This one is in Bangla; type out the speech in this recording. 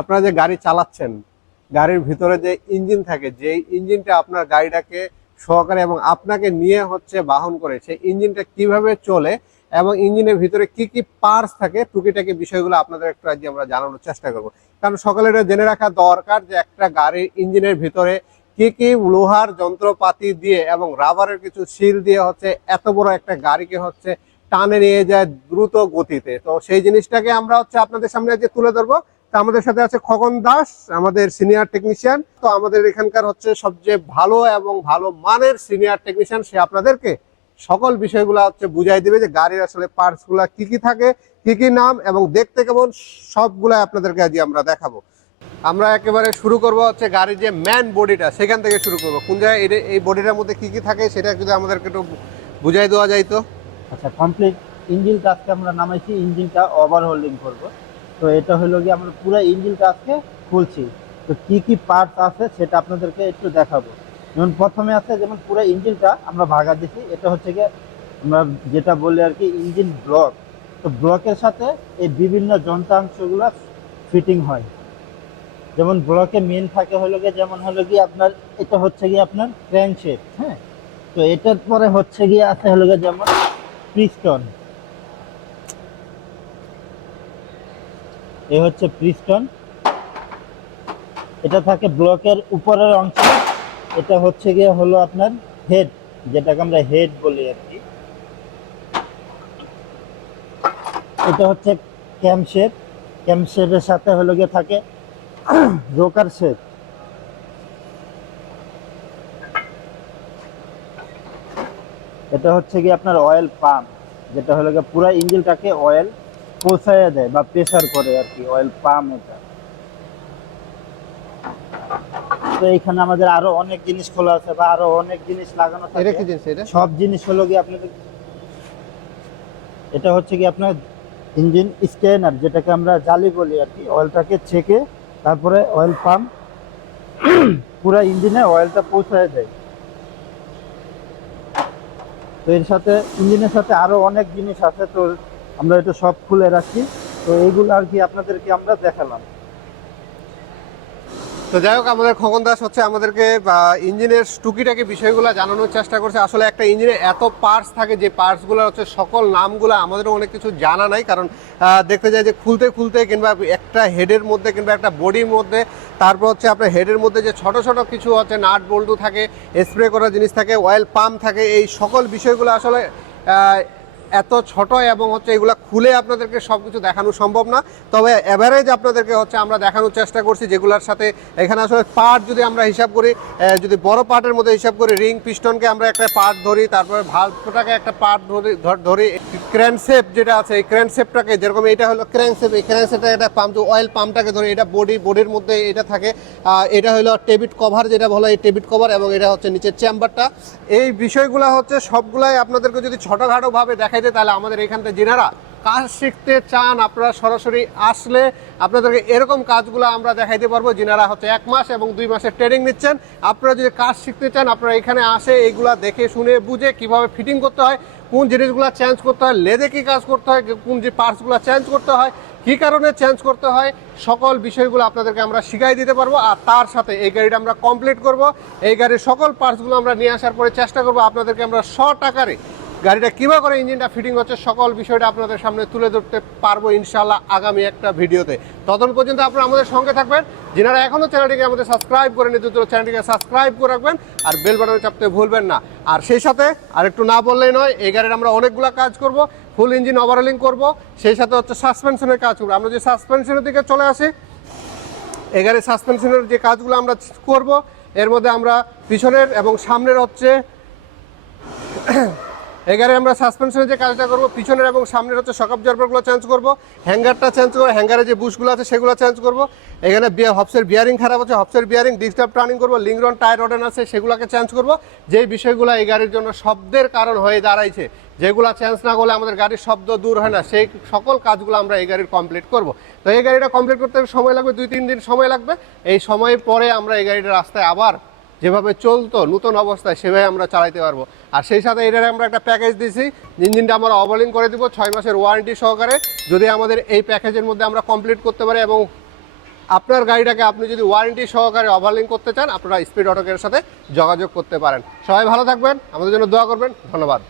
আপনারা যে গাড়ি চালাচ্ছেন, গাড়ির ভিতরে যে ইঞ্জিন থাকে যে ইঞ্জিনটা আপনার গাড়িটাকে সহকারে এবং আপনাকে নিয়ে হচ্ছে বাহন করে, সেই ইঞ্জিনটা কীভাবে চলে এবং ইঞ্জিনের ভিতরে কি কি পার্টস থাকে, টুকিটাকি বিষয়গুলো আপনাদের একটু আজকে আমরা জানানোর চেষ্টা করব। কারণ সকালে এটা জেনে রাখা দরকার যে একটা গাড়ির ইঞ্জিনের ভিতরে কি কি লোহার যন্ত্রপাতি দিয়ে এবং রাবারের কিছু সিল দিয়ে হচ্ছে এত বড় একটা গাড়িকে হচ্ছে টানে নিয়ে যায় দ্রুত গতিতে। তো সেই জিনিসটাকে আমরা হচ্ছে আপনাদের সামনে আজকে তুলে ধরবো। আমাদের সাথে আছে খগন দাস, আমাদের সিনিয়র টেকনিশিয়ান তো আমাদের এখানকার হচ্ছে সবচেয়ে ভালো এবং ভালো মানের সিনিয়র টেকনিশিয়ান সে আপনাদেরকে সকল বিষয়গুলো হচ্ছে বুঝাই দিবে যে গাড়ির আসলে পার্টসগুলা কি কি থাকে, কি কি নাম এবং দেখতে কেমন সবগুলা আপনাদেরকে আজকে আমরা দেখাবো। আমরা একেবারে শুরু করব হচ্ছে গাড়ির যে ম্যান বডিটা সেখান থেকে শুরু করব। কোন জায়গায় এই- বডিটার মধ্যে কি কি থাকে সেটা যদি আমাদেরকে একটু বুঝাই দেওয়া যায় তো? আচ্ছা কমপ্লিট ইঞ্জিনটা আজকে আমরা নামাইছি ইঞ্জিনটা ওভারহোল্ডিং করব। তো এটা হলো গিয়ে আমরা পুরো ইঞ্জিনটা আজকে খুলছি। তো কি কি পার্টস আছে সেটা আপনাদেরকে একটু দেখাবো। যেমন প্রথমে আছে যেমন পুরো ইঞ্জিনটা আমরা ভাগা দিছি। এটা হচ্ছে গিয়ে আমরা যেটা বলি আর কি ইঞ্জিন ব্লক তো ব্লকের সাথে এই বিভিন্ন যন্ত্রাংশগুলো ফিটিং হয়। যেমন ব্লকে মেন থাকে হলো গিয়ে যেমন হলো গিয়ে আপনার এটা হচ্ছে গিয়ে আপনার ক্র্যাঙ্কশেফট হ্যাঁ? তো এটার পরে হচ্ছে গিয়ে আছে হলো গিয়ে যেমন প্রিস্টন এ হচ্ছে প্রিস্টন এটা থাকে ব্লকের উপরের অংশ। এটা হচ্ছে গিয়ে হলো আপনার হেড, যেটাকে আমরা হেড বলি আর কি। এটা হচ্ছে ক্যাম শেপ ক্যাম শেপের সাথে হলো গিয়ে থাকে রোকার শেপ এটা হচ্ছে কি আপনার অয়েল পাম্প, যেটা হলো গিয়ে পুরো ইঞ্জিনটাকে অয়েল পৌঁছায় দেয় বা প্রেসার করে আর কি অয়েল পাম্প এটা। তো এখানে আমাদের আরও অনেক জিনিস খোলা আছে বা আরও অনেক জিনিস লাগানো থাকে। কি জিনিস এটা? সব জিনিস হলো গিয়ে আপনাদের এটা হচ্ছে কি আপনার ইঞ্জিন স্ক্যানার যেটাকে আমরা জালি বলি আর কি। অয়েলটাকে ছেঁকে তারপরে অয়েল পাম্প পুরো ইঞ্জিনে অয়েলটা পৌঁছায় দেয়। তো এর সাথে ইঞ্জিনের সাথে আরও অনেক জিনিস আছে। তো আমরা এটা সব খুলে রাখি। তো এইগুলো আর কি আপনাদেরকে আমরা দেখালাম। তো যাই হোক, আমাদের খগন দাস হচ্ছে আমাদেরকে ইঞ্জিনের টুকিটাকি বিষয়গুলো জানানোর চেষ্টা করছে। আসলে একটা ইঞ্জিনে এত পার্টস থাকে, যে পার্টসগুলো হচ্ছে সকল নামগুলো আমাদেরও অনেক কিছু জানা নাই। কারণ দেখতে যায় যে খুলতে খুলতে কিংবা একটা হেডের মধ্যে কিংবা একটা বডির মধ্যে, তারপর হচ্ছে আপনার হেডের মধ্যে যে ছোট ছোট কিছু হচ্ছে নাট বল্টু থাকে স্প্রে করা জিনিস থাকে অয়েল পাম্প থাকে, এই সকল বিষয়গুলো আসলে এত ছোট এবং হচ্ছে এগুলো খুলে আপনাদেরকে সব কিছু দেখানো সম্ভব না। তবে অ্যাভারেজ আপনাদেরকে হচ্ছে আমরা দেখানোর চেষ্টা করছি যেগুলোর সাথে এখানে আসলে পার্ট যদি আমরা হিসাব করি যদি বড় পার্টের মধ্যে হিসাব করি, রিং পিস্টনকে আমরা একটা পার্ট ধরি, তারপরে ভাল্বটাকে একটা পার্ট ধরি, ধর- ধরি ক্র্যানসেপ যেটা আছে, এই ক্র্যানসেপটাকে যেরকম এটা হলো ক্র্যানসেপ এই ক্র্যানসেপটা এটা পাম্প অয়েল পাম্পটাকে ধরে এটা বডি বডির মধ্যে এটা থাকে। এটা হলো টেবিট কভার যেটা বলা হয় টেবিট কভার এবং এটা হচ্ছে নিচের চেম্বারটা এই বিষয়গুলো হচ্ছে সবগুলাই আপনাদেরকে যদি ছোটোখাটোভাবে দেখাইতে, তাহলে আমাদের এখান জেনারা কাজ শিখতে চান, আপনারা সরাসরি আসলে আপনাদেরকে এরকম কাজগুলো আমরা দেখাইতে পারব। যিনারা হচ্ছে এক মাস এবং দুই মাসের ট্রেনিং নিচ্ছেন, আপনারা যদি কাজ শিখতে চান, আপনারা এখানে আসে এইগুলা দেখে শুনে বুঝে কীভাবে ফিটিং করতে হয়, কোন জিনিসগুলো চেঞ্জ করতে হয়, লেদে কি কাজ করতে হয়, কোন যে পার্টসগুলো চেঞ্জ করতে হয়, কি কারণে চেঞ্জ করতে হয়, সকল বিষয়গুলো আপনাদেরকে আমরা শিখাই দিতে পারব। আর তার সাথে এই গাড়িটা আমরা কমপ্লিট করব। এই গাড়ির সকল পার্টসগুলো আমরা নিয়ে আসার পরে চেষ্টা করব, আপনাদেরকে আমরা শর্ট আকারে গাড়িটা কীভাবে করে ইঞ্জিনটা ফিটিং হচ্ছে সকল বিষয়টা আপনাদের সামনে তুলে ধরতে পারব ইনশাল্লাহ আগামী একটা ভিডিওতে। ততক্ষণ পর্যন্ত আপনারা আমাদের সঙ্গে থাকবেন। যেনারা এখনও চ্যানেলটিকে আমাদের সাবস্ক্রাইব করে নিতে তো চ্যানেলটিকে সাবস্ক্রাইব করে রাখবেন আর বেল বাটনে চাপতে ভুলবেন না। আর সেই সাথে আর একটু না বললেই নয়, এই গাড়ির আমরা অনেকগুলো কাজ করব ফুল ইঞ্জিন ওভারহলিং করব, সেই সাথে হচ্ছে সাসপেনশনের কাজ করব। আমরা যে সাসপেনশনের দিকে চলে আসি, এই গাড়ির সাসপেনশনের যে কাজগুলো আমরা করব, এর মধ্যে আমরা পিছনের এবং সামনের হচ্ছে এই গাড়ি আমরা সাসপেনশনের যে কাজটা করব, পিছনের এবং সামনের হচ্ছে সকাপ জারবারগুলো চেঞ্জ করব হ্যাঙ্গারটা চেঞ্জ করব হ্যাঙ্গারে যে বুশগুলো আছে সেগুলো চেঞ্জ করব। এখানে হবসের বিয়ারিং খারাপ আছে হবসের বিয়ারিং ডিস্টার্ব টার্নিং করব লিংরন টায়ার অর্ডেন আছে, সেগুলোকে চেঞ্জ করব। যেই বিষয়গুলো এই গাড়ির জন্য শব্দের কারণ হয়ে দাঁড়াইছে, যেগুলো চেঞ্জ না করলে আমাদের গাড়ির শব্দ দূর হয় না, সেই সকল কাজগুলো আমরা এই গাড়ির কমপ্লিট করব। তো এই গাড়িটা কমপ্লিট করতে সময় লাগবে দুই তিন দিন সময় লাগবে। এই সময় পরে আমরা এই গাড়িটা রাস্তায় আবার যেভাবে চলতো, নতুন অবস্থায় সেভাবে আমরা চালাইতে পারব। আর সেই সাথে এটার আমরা একটা প্যাকেজ দিছি, ইঞ্জিনটা আমরা অবলিং করে দিব, ছয় মাসের ওয়ারেন্টি সহকারে। যদি আমাদের এই প্যাকেজের মধ্যে আমরা কমপ্লিট করতে পারি এবং আপনার গাড়িটাকে আপনি যদি ওয়ারেন্টি সহকারে ওভারলিং করতে চান, আপনারা স্পিড অটোকের সাথে যোগাযোগ করতে পারেন। সবাই ভালো থাকবেন, আমাদের জন্য দোয়া করবেন, ধন্যবাদ।